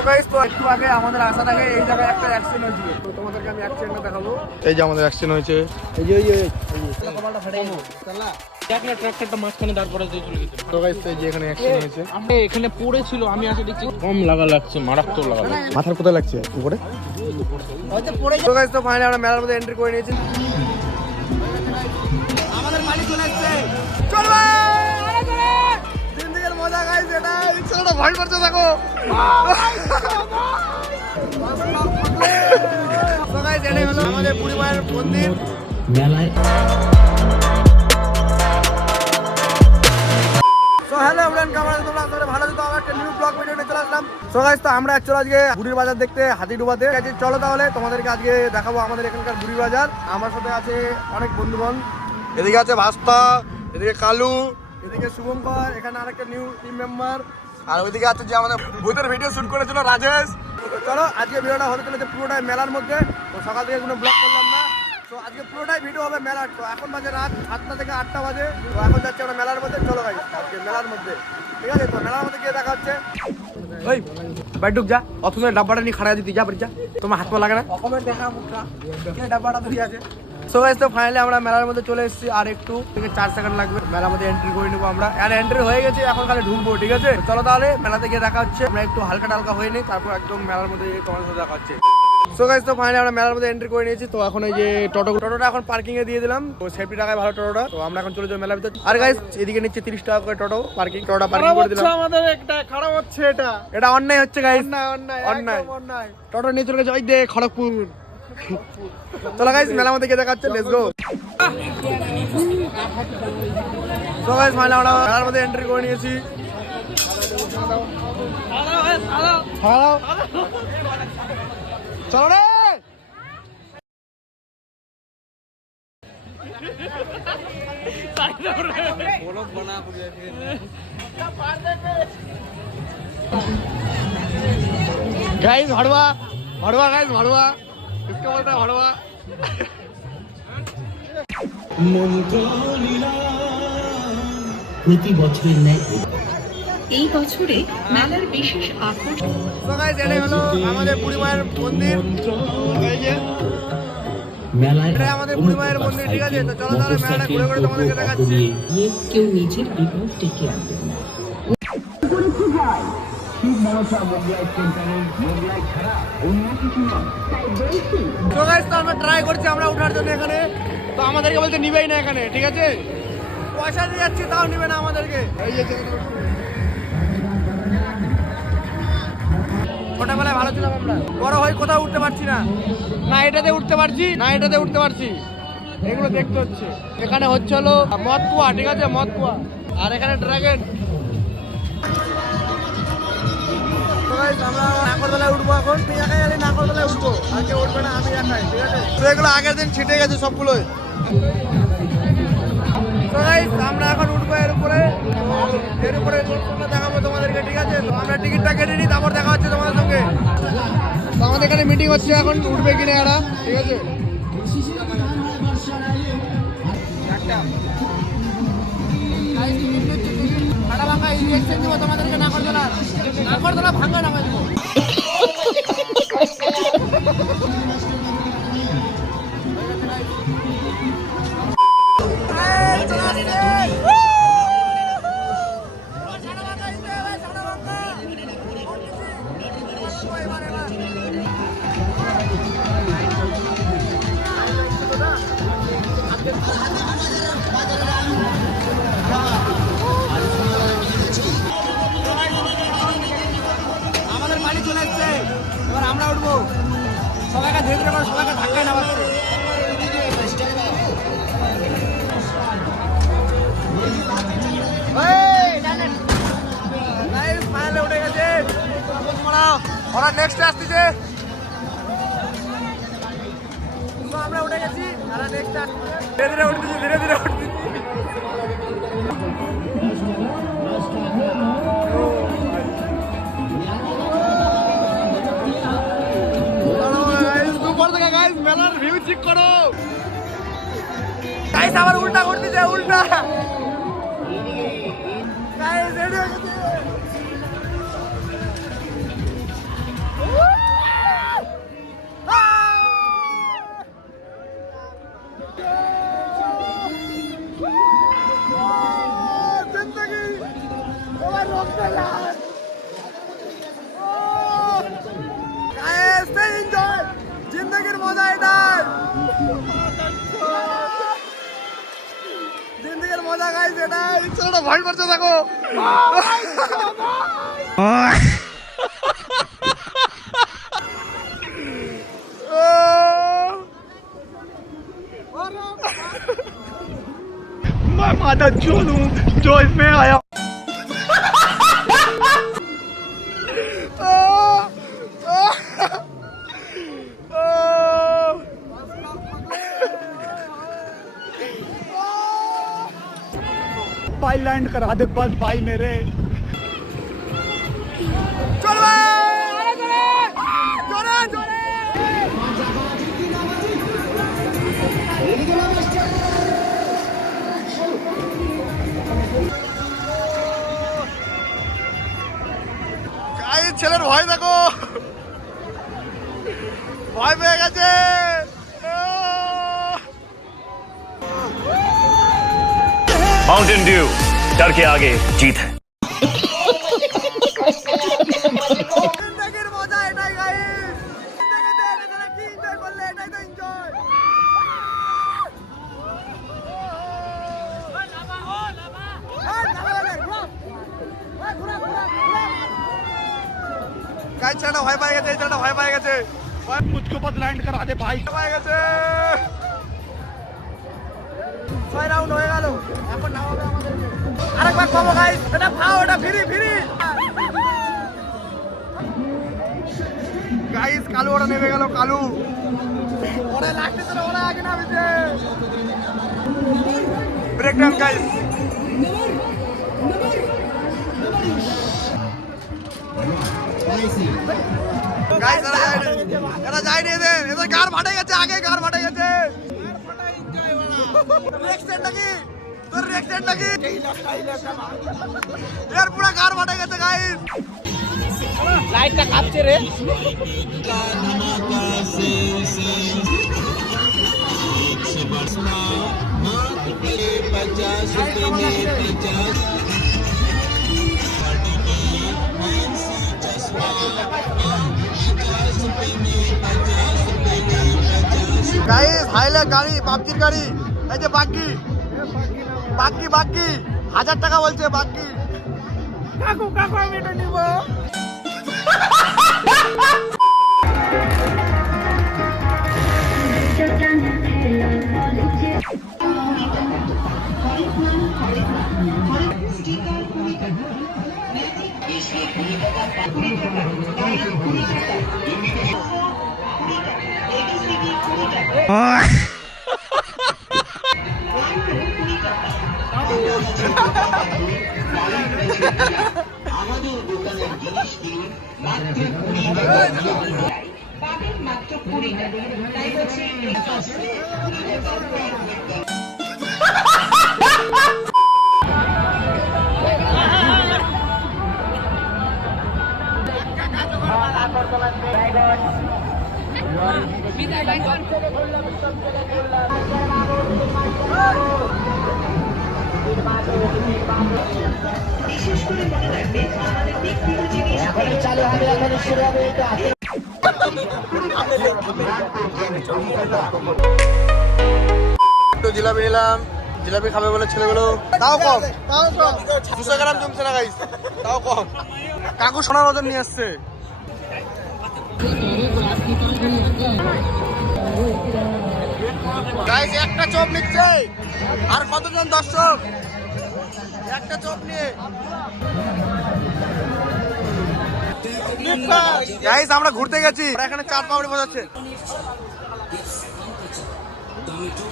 একটু আগে আমাদের আসার আগে এই জায়গায় একটা অ্যাক্সিডেন্ট হয়েছিল, তো তোমাদেরকে আমি অ্যাক্সিডেন্টটা দেখাবো। এই যে আমাদের অ্যাক্সিডেন্ট হয়েছে, এই যে কপালটা ফেটে গেছে। ট্রাক্টরটা মাঝখানে দাঁড় করা দিয়ে চলে গেছে। তো গাইস এই যে এখানে অ্যাক্সিডেন্ট হয়েছে, আমি এখানে পড়েছিল, আমি আসে দেখছি কম লাগছে, মারাত্মক লাগা লাগছে। মাথার কোথায় লাগছে উপরে? তো গাইস তো ফাইনালি আমরা মেলার মধ্যে এন্ট্রি করে নিয়েছি। আমাদের গাড়ি চলে আসছে, চল ভাই জিন্দেগির মজা গাইস, এটা রিকশাটা ভয় করতে থাকো। তো গাইস এটাই হলো আমাদের বুড়ি মায়ের মন্দির মেলায়। সো হ্যালো এভরিওয়ান, কেমন আছেন তোমরা? আপনারা ভালো আছো? তো আমরা একটা নিউ ব্লগ ভিডিও নিয়ে চলে আসলাম। সো গাইস তো আমরা অ্যাকচুয়ালি আজকে বুড়ির বাজার দেখতে হাতিডুবাতে গেছি। চলো তাহলে তোমাদেরকে আজকে দেখাবো আমাদের এখানকার বুড়ির বাজার। আমার সাথে আছে অনেক বন্ধুগণ, এদিকে আছে ভাস্তা, এদিকে কালু, এদিকে শুভঙ্কর, এখানে আরেকটা নিউ টিম মেম্বার, আর ওইদিকে আছে যে আমাদের ভূতের ভিডিও শুট করেছিল রাজেশ। তো চলো আজকে ভিডিওটা হতে চলেছে পুরোটাই মেলার মধ্যে। তো সকাল থেকে কোনো ব্লগ করলাম না, তো আজকে পুরোটাই ভিডিও হবে মেলার। তো এখন বাজে রাত 7টা থেকে 8টা বাজে। তো এখন যাচ্ছি আমরা মেলার মধ্যে। চলো গাইস আজকে মেলার মধ্যে, ঠিক আছে? তো মেলার মধ্যে গিয়ে দেখা হচ্ছে। ওই বাইটুক যা, অথচ ডাব্বাটা নিয়ে খাড়া দিতে যা, যা তোমার হাত পা লাগে না, অকমেন্ট দেখা মুখটা কে ডাব্বাটা ধরে আছে। সো গাইস তো ফাইনালি আমরা মেলার মধ্যে চলে এসেছি, আর একটু থেকে 4 সেকেন্ড লাগবে মেলার মধ্যে এন্ট্রি করে নেবো আমরা। আর এন্ট্রি হয়ে গেছে, এখন খালি ঢুকবো, ঠিক আছে? চলো তাহলে মেলাতে গিয়ে দেখা হচ্ছে। আমরা একটু হালকা টালকা হয়ে নিই, তারপর একদম মেলার মধ্যে তোমার সাথে দেখা হচ্ছে। সো গাইস তো ফাইনালি আমরা মেলার মধ্যে এন্ট্রি করে নিয়েছি। তো এখন এই যে টোটোটা এখন পার্কিং এ দিয়ে দিলাম, তো সেফটি টাকায় ভালো টোটোটা। তো আমরা এখন চলে যাবো মেলার ভিতরে। আর গাইস এদিকে নিচ্ছে 30 টাকা করে টোটোটা পার্কিং করে দিলাম। আমাদের একটা খারাপ হচ্ছে, এটা অন্যায় হচ্ছে গাইস, অন্যায়। টোটো নিয়ে চলে গেছে ওই যে খড়গপুর। চলো গাইস মেলার মধ্যে গিয়ে দেখা হচ্ছে, লেটস গো। তো গাইস ফাইনালি আমরা মেলার মধ্যে এন্ট্রি করে নিয়েছি। চলো রে गाइस, भड़वा भड़वा गाइस, भड़वा किसको बोलता है भड़वा? প্রতি বছরের ন্যায় এই বছরে মেলার বিশেষ আকর্ষণ। তো গাইস এটাই হলো আমাদের বুড়ি মায়ের মন্দির, এই যে মেলায় এটা আমাদের বুড়ি মায়ের মন্দির, ঠিক আছে? তো চলো তাহলে মেলাটা ঘুরে ঘুরে তোমাদেরকে দেখাচ্ছি। কেউ নিজের বিপদ ডেকে আনবে না। তো গাইস তো আমরা ট্রাই করছি আমরা ওঠার জন্য এখানে, তো আমাদেরকে বলতে নিবেই না এখানে, ঠিক আছে? পয়সা দিয়ে যাচ্ছি তাও নিবে না আমাদেরকে। এই যে ছোটবেলায় ভালো ছিলাম আমরা, বড় হয়ে কোথাও উঠতে পারছি না, না এটাতে উঠতে পারছি না এটাতে উঠতে পারছি। এগুলো দেখতে হচ্ছে। এখানে হচ্ছে হলো মদ কুয়া, ঠিক আছে? মদ কুয়া। আর এখানে ড্রাগন। আমরা নাগরদোলায় উঠবো এখন, তুই একাই গেলে নাগরদোলায় উঠবো, আর কেউ উঠবে না, আমি একাই, ঠিক আছে? তো এগুলো আগের দিন ছিটে গেছে সবগুলোই। তো গাইস আমরা এখন উঠবো এর উপরে, দেখাবো তোমাদেরকে, ঠিক আছে? তো আমরা টিকিটটা কেটে নিই, তারপর দেখা হচ্ছে তোমাদের সঙ্গে। তো আমাদের এখানে মিটিং হচ্ছে এখন, উঠবে কিনা এরা, ঠিক আছে? তোমাদেরকে নাগরদোলা ভাঙা নামাই দেবো। আমাদের বাড়ি চলে এসছে, এবার আমরা উঠবো। সবাইকে ধীরে ধীরে করে সবাইকে ধাক্কায় নামাচ্ছে। উঠে গেছে ওরা, নেক্সট আসতেছে। আমরা উঠে গেছি, আর নেক্সট আসতেছে। ধীরে ধীরে উঠতেছি, ধীরে ধীরে উঠতেছি। মেলার ভিউ চেক করো গাইস, আবার উল্টা করতেছে, উল্টা গাইস রেডি হয়ে গেছে। গেছে এটা ছেলেটা ভয় করছে দেখো मैं माता चोद हूँ जो इसमें आया भाई लैंड करा दे बस भाई मेरे चल जोरे जोरे ছেলের ভয় দেখো ভয় পেয়ে গেছে माउंटेन ड्यू डर के आगे जीत है জিন্দেগির মজা এটাই গাইস জিন্দেগিতে এটা কি এনজয় করলে এটাই তো এনজয় গাইস ছেলেটা ভয় পেয়ে গেছে ছেলেটা ভয় পেয়ে গেছে মুঝको बस लैंड करा दे भाई পেয়ে গেছে 6 রাউন্ড হয়ে গেল এখন নামাবে আমাদেরকে আরেকবার কমো গাইস এটা ফাও এটা ফ্রি ফ্রি গাইস কালু ওরা নেমে গেল কালু ওরে লাস্টে তো ওরা আগে নামেছে ব্রেক ডাউন গাইস গাইস এরা যায়নি এদের গার ফাটে গেছে আগে গার ফাটে গেছে রিঅ্যাকশন নাকি তোর রিঅ্যাকশন নাকি এর পুরো গার ফাটে গেছে গাইস লাইটটা কাঁপছে রে গাইস হাইলে গাড়ি পাবজির গাড়ি এই যে বাকি বাকি বাকি 1000 টাকা বলছে বাকি কাকু কাকু আমি এটা নিব আমাদের দোকানের জিনিস কিনুন মাত্র 20 টাকা পাবেন মাত্র 20 টাকা তাই হচ্ছে বিশেষ করে মনে রাখবেন আমাদের ব্যক্তিগত জিনিস এখনই চালু হবে এখনই শুরু হবে এটা একটু জিলাপি নিলাম জিলাপি খাবে বলে ছেলেগুলো তাও কম 200 গ্রাম জমছে না গাইস তাও কম কাকু সোনার ওজন নিয়ে আসছে গাইস একটা চপ নিচ্ছে আর কতজন দর্শক একটা চপ নিয়ে গাইস আমরা ঘুরতে গেছি এখানে চাট পাপড়ি বসাচ্ছে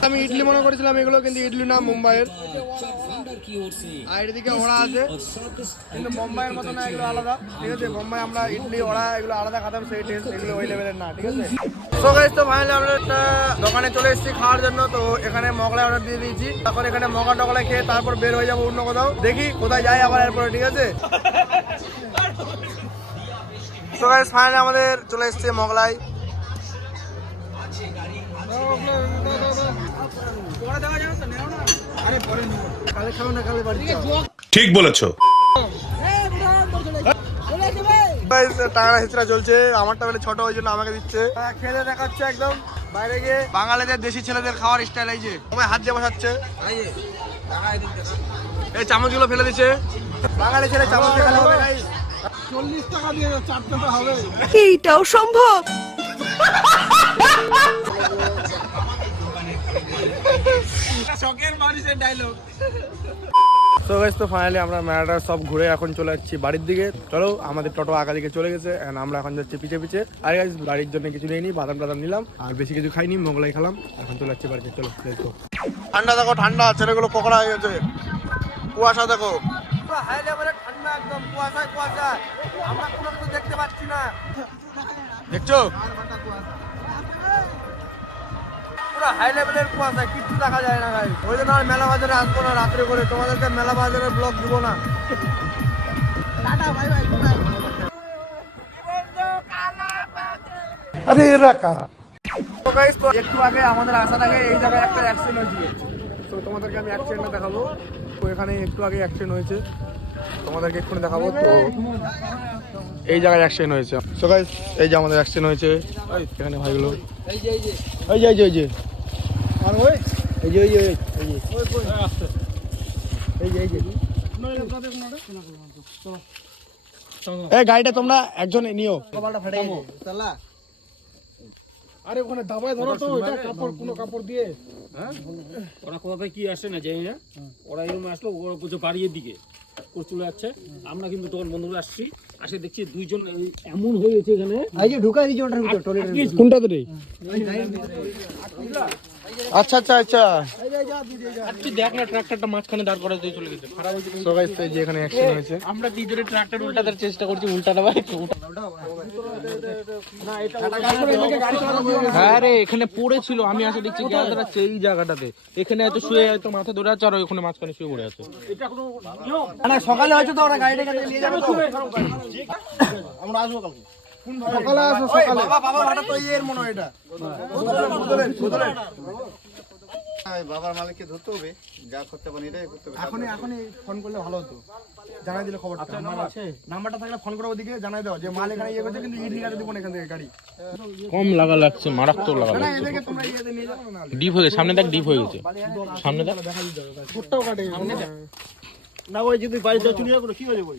আমি ইডলি মনে করেছিলাম এগুলো কিন্তু ইডলি না মুম্বাইয়ের আর এদিকে ওড়া আছে কিন্তু মুম্বাইয়ের মতো না এগুলো আলাদা ঠিক আছে মুম্বাই আমরা ইডলি ওড়া এগুলো আলাদা খাতাম সেই টেস্ট এগুলো ওই লেভেলের না ঠিক আছে সো গাইস তো ফাইনালি আমরা একটা দোকানে চলে এসেছি খাওয়ার জন্য তো এখানে মগলাই অর্ডার দিয়ে দিয়েছি তারপর এখানে মগা টগলাই খেয়ে তারপর বের হয়ে যাবো অন্য কোথাও দেখি কোথায় যাই আবার এরপরে ঠিক আছে সো গাইস ফাইনালি আমাদের চলে এসেছে মগলাই ठीक বলেছো টাকা হিচড়া চলছে আমারটা বেলে ছোট ওই জন্য আমাকে দিচ্ছে খেলে দেখাচ্ছে একদম বাইরে গিয়ে বাঙালিদের দেশি ছেলেদের খাওয়ার স্টাইল এই যে তোমায় হাত দিয়ে বসাচ্ছে এই চামচগুলো ফেলে দিচ্ছে বাঙালি ছেলে চামচ দিয়ে খেলা হবে গাইস। 40 টাকা দিয়ে চারটে তো হবে। এইটাও সম্ভব। শখের মানুষের ডায়লগ। তো গাইস তো ফাইনালি আমরা মেলাটা সব ঘুরে এখন চলে যাচ্ছি বাড়ির দিকে। চলো আমাদের টোটো আঁকা দিকে চলে গেছে and আমরা এখন যাচ্ছি পিছে পিছে। আর গাইস বাড়ির জন্য কিছু নিয়ে নি, বাদাম টাদাম নিলাম আর বেশি কিছু খাইনি, মোগলাই খেলাম। এখন চলে যাচ্ছি বাড়িতে। চলো let's go। ঠান্ডা দেখো, ঠান্ডা, ছেলেগুলো পকোড়া হয়ে গেছে। কুয়াশা দেখো, পুরো হাই লেভেলের ঠান্ডা, একদম কুয়াশায় কুয়াশা, আমরা কোনো কিছু দেখতে পাচ্ছি না। দেখছো পুরো হাই লেভেলের কুয়াশা, কিচ্ছু দেখা যায় না গাইস। ওই জন্য আর মেলা বাজারে আসবো না রাত্রে করে, তোমাদেরকে মেলা বাজারের ব্লগ দিব না। আরে এরা কারা? তো গাইস তো একটু আগে আমাদের আসার আগে এই জায়গায় একটা অ্যাক্সিডেন্ট হয়েছিল। তো তোমাদেরকে আমি অ্যাক্সিডেন্টটা দেখাবো। তো এখানে একটু আগে অ্যাক্সিডেন্ট হয়েছে, তোমাদেরকে এক্ষুনি দেখাবো। তো এই জায়গায় অ্যাক্সিডেন্ট হয়েছে। সো গাইস এই যে আমাদের অ্যাক্সিডেন্ট হয়েছে এখানে ভাইগুলো, এই যে এই যে এই যে এই যে আর ওই এই যে এই যে এই যে এই যে এই গাড়িটা তোমরা একজন নিও। কপালটা ফাটে গেছে চালা। আরে ওখানে দাবায় ধরো তো, এটা কাপড় কোনো কাপড় দিয়ে। ওরা কোথায় কি আসে না জানি না, ওরা এরকম আসলো, ওরা কিছু বাড়ির দিকে করে চলে যাচ্ছে। আমরা কিন্তু তখন বন্ধুরা আসছি, আসে দেখছি দুইজন এমন হয়েছে এখানে। এই যে ঢুকাই দিছি ওটার ভিতর টয়লেটের ভিতর। কোনটা রে? আচ্ছা আচ্ছা আচ্ছা। আজকে দেখ না ট্রাক্টরটা মাঝখানে দাঁড় করা দিয়ে চলে গেছে, খারাপ হয়েছে। সো গাইস এই যে এখানে অ্যাক্সিডেন্ট হয়েছে। আমরা দুইজনে ট্রাক্টর উল্টাতে চেষ্টা করছি, উল্টাটা ভাই হ্যাঁ রে, এখানে পড়েছিল, আমি আসে দেখছি গ্যাস দাঁড়াচ্ছে এই জায়গাটাতে। এখানে হয়তো শুয়ে হয়তো মাথা ধরে আছে, আর ওখানে মাঝখানে শুয়ে পড়ে আছে। না সকালে হয়তো তো ওরা গাড়িটাকে নিয়ে যাবে তো। আমরা আসবো কালকে। সকালে আসো সকালে। বাবা বাবা ভাড়া তো এর মনে হয় এটা। বাবার মালিককে ধরতে হবে, যা করতে পারেন এটাই করতে হবে। এখনই ফোন করলে ভালো হতো, জানাই দিলে খবরটা। নাম্বারটা থাকলে ফোন করে ওদিকে জানাই দাও যে মাল এখানে ইয়ে করছে, কিন্তু ইট লিগাতে দিব না এখান থেকে গাড়ি। কম লাগা লাগছে, মারাত্মক লাগা না লাগছে। এদেরকে তোমরা ইয়েতে নিয়ে যাবো না। ডিপ হয়ে গেছে, সামনে দেখ ডিপ হয়ে গেছে, সামনে দেখ। ছোটটাও কাটে গেছে। না ওই যদি বাড়িতে চুরি করে কি হয়ে যাবে?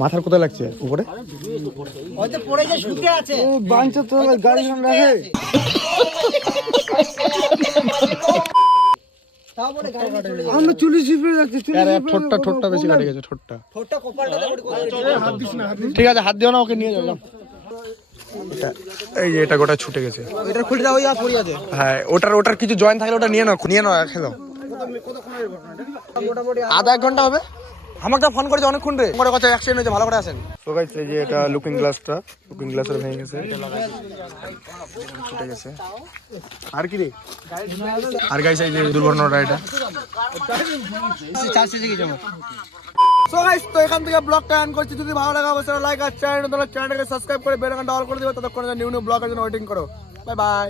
মাথার কোথায় লাগছে? উপরে হয়তো পড়ে যে শুতে আছে। ও বাঞ্চা তো গাড়ি সামনে রাখে। তারপরে গাড়ি চলে যায়। আমরা চুলি চিপে রাখছি, চুলি আরে চিপে ঠোঁটটা বেশি কাটে গেছে, ঠোঁটটা। ঠোঁটটা কপালটা হাত দিস না, হাত দিস। ঠিক আছে হাত দিও না, ওকে নিয়ে যাও। এই যে এটা গোটা ছুটে গেছে। এটা খুলে দাও, ইয়া পড়ে আছে। হ্যাঁ ওটার কিছু জয়েন থাকলে ওটা নিয়ে নাও, রেখে দাও। আধা এক ঘন্টা হবে। আমাকে ফোন করেছে অনেকক্ষণ রে, আমার কাছে অ্যাক্সিডেন্ট হয়েছে, ভালো করে আসেন। তো গাইস এই যে এটা লুকিং গ্লাসটা, লুকিং গ্লাসের ভেঙে গেছে, ছুটে গেছে। আর কি রে? আর গাইস এই যে দুর্ঘটনাটা এটা। সো গাইস তো এখান থেকে ব্লগটা এন্ড করছি। যদি ভালো লাগে অবশ্যই লাইক আর চ্যানেলটাকে সাবস্ক্রাইব করে বেল আইকনটা অল করে দিও, ততক্ষণ নিউ নিউ ব্লগের জন্য ওয়েটিং করো। Bye bye.